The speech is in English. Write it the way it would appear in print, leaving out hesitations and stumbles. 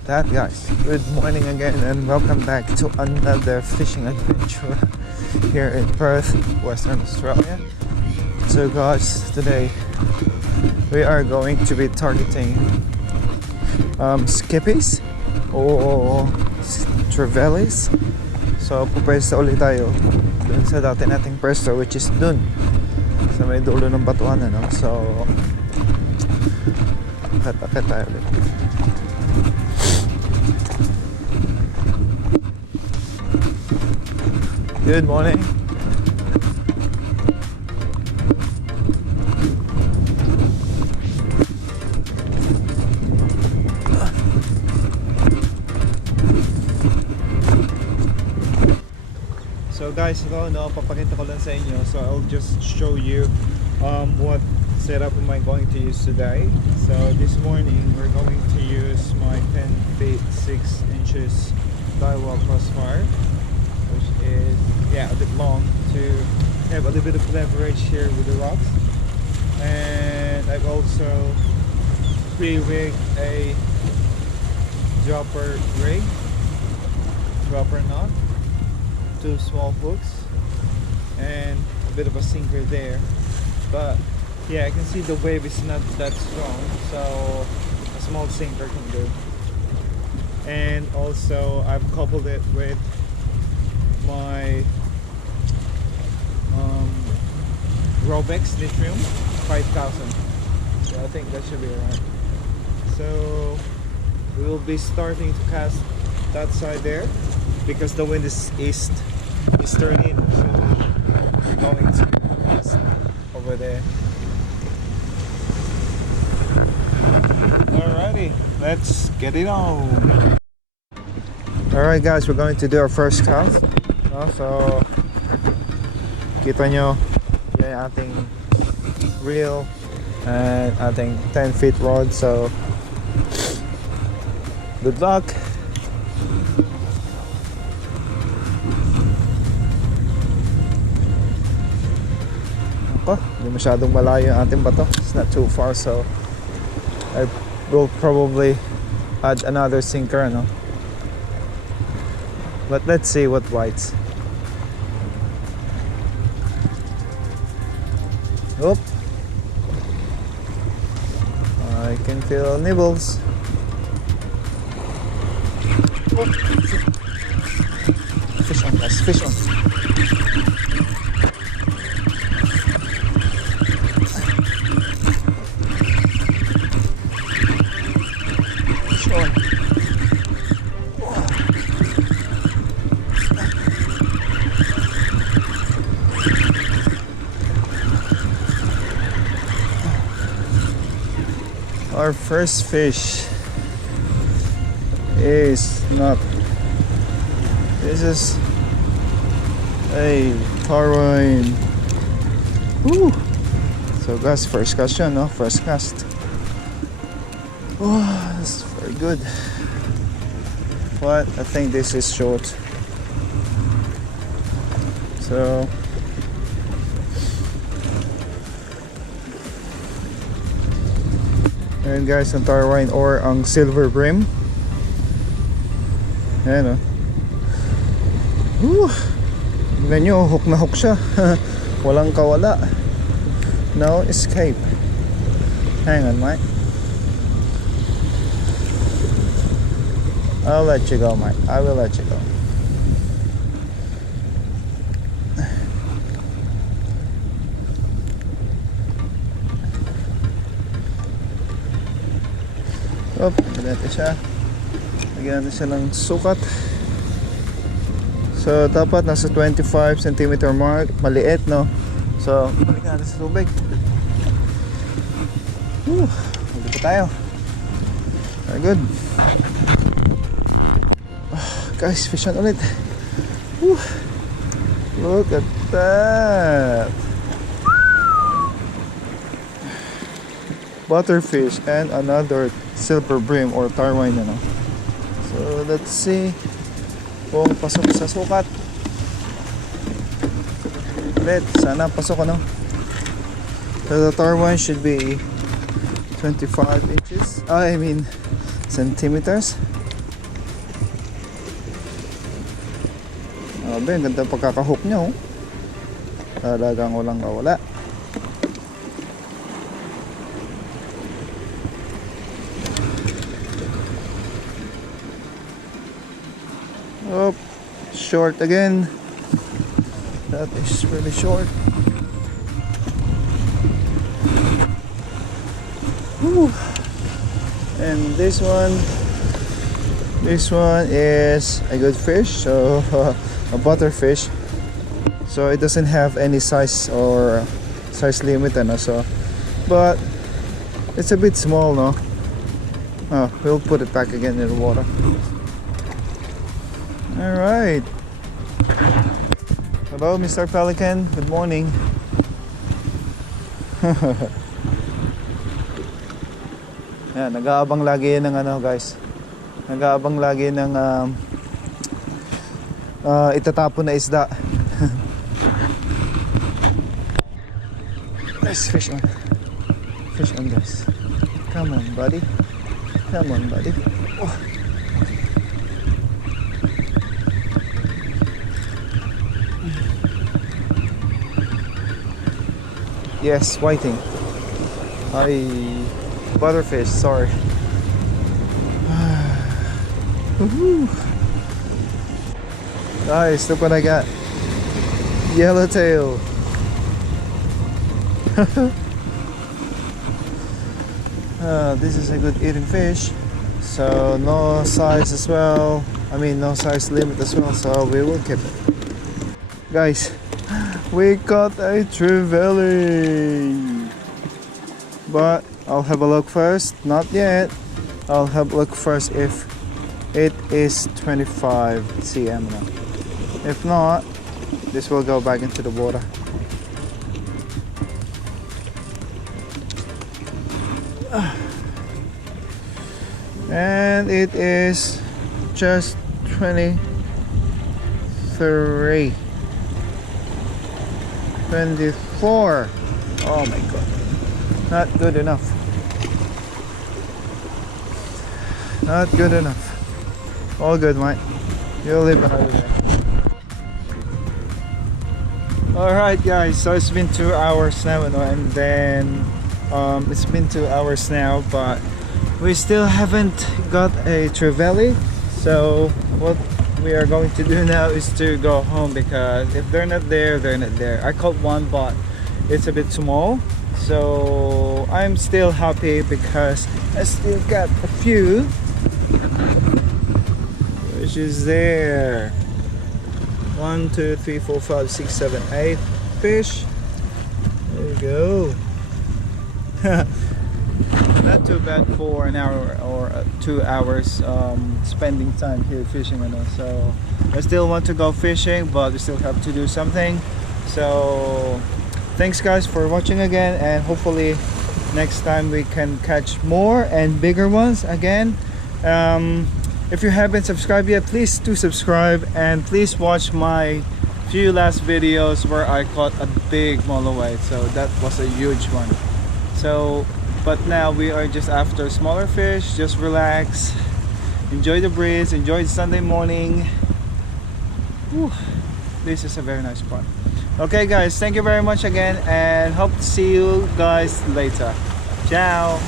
with that, guys, good morning again and welcome back to another fishing adventure here in Perth, Western Australia. So guys, today we are going to be targeting skippies o trevallies. So pupwesto ulit tayo dun sa dati nating pwesto, which is dun sa may dulo ng batuan, ano? So akit tayo ulit. Good morning. So guys, ito papakita ko lang sa inyo. So I'll just show you what setup am I going to use today. So this morning we're going to use my 10 feet 6 inches drywall crossfire, which is a bit long to have a little bit of leverage here with the rocks. And I've also pre-rigged a dropper knot, 2 small hooks, and a bit of a sinker there. But yeah, I can see the wave is not that strong, so a small sinker can do. And also I've coupled it with my Robex Nitrium 5000. So I think that should be alright. So we will be starting to cast that side there because the wind is easterly, so we're going to cast over there. Alrighty, let's get it on. Alright guys, we're going to do our first cast. So kita nyo yan ating reel and ating 10 feet rod. So good luck. Hindi masyadong malayo ang ating bato. It's not too far, so I will probably add another sinker, no? But let's see what bites. Oh, I can feel nibbles. Oh. Fish on, guys, fish on. Our first fish is not. This is a tarwine. Woo! So guys, first cast yun, no? First cast. Oh, that's very good. But I think this is short. So ayan guys, ang tarwine or ang silver bream. Ayan, oh. Tignan nyo, hook na hook siya. Walang kawala. No escape. Hang on, mate. I'll let you go, mate. I will let you go. Oh, lagyan natin siya. Lagyan natin siya ng sukat. So dapat nasa 25 cm mark. Maliit, no? So balikan natin sa tubig. Hindi pa tayo. Very good. Guys, fish on ulit. Look at that. Butterfish and another silver bream or tarwine, ano. So let's see kung pasok sa sukat. Ulit, sana pasok, ano. So the tarwine should be 25 inches, I mean centimeters. Grabe, ang ganda pagkakahook niya oh. Talagang walang kawala. Oh, short again. That is really short. Woo. And this one is a good fish, so a butterfish. So it doesn't have any size or size limit, so but it's a bit small, no? Oh, we'll put it back again in the water. All right. Hello, Mr. Pelican. Good morning. Yan, nag-aabang lagi ng guys. Nag-aabang lagi ng itatapon na isda. Nice fish on. Fish on, guys. Come on, buddy. Come on, buddy. Oh. Yes, whiting. Butterfish, sorry. Guys, look what I got. Yellowtail. This is a good eating fish. So no size as well. I mean no size limit as well, so we will keep it. Guys, we caught a trevally, but I'll have a look first. Not yet. I'll have a look first if it is 25 cm now. If not, this will go back into the water. And it is just 23. 24. Oh my god, not good enough. Not good enough. All good, mate. You'll live another day. Alright guys, so it's been 2 hours now, and then it's been 2 hours now, but we still haven't got a trevally. So what we are going to do now is to go home, because if they're not there, they're not there. I caught one, but it's a bit small, so I'm still happy because I still got a few, which is there. 1 2 3 4 5 6 7 8 fish. There you go. Not too bad for an hour or 2 hours spending time here fishing, so I still want to go fishing, but we still have to do something. So thanks guys for watching again, and hopefully next time we can catch more and bigger ones again. If you haven't subscribed yet, please do subscribe, and please watch my few last videos where I caught a big mullet, so that was a huge one. So but now we are just after smaller fish. Just relax, enjoy the breeze, enjoy the Sunday morning. Whew, this is a very nice spot. Okay guys, thank you very much again, and hope to see you guys later. Ciao.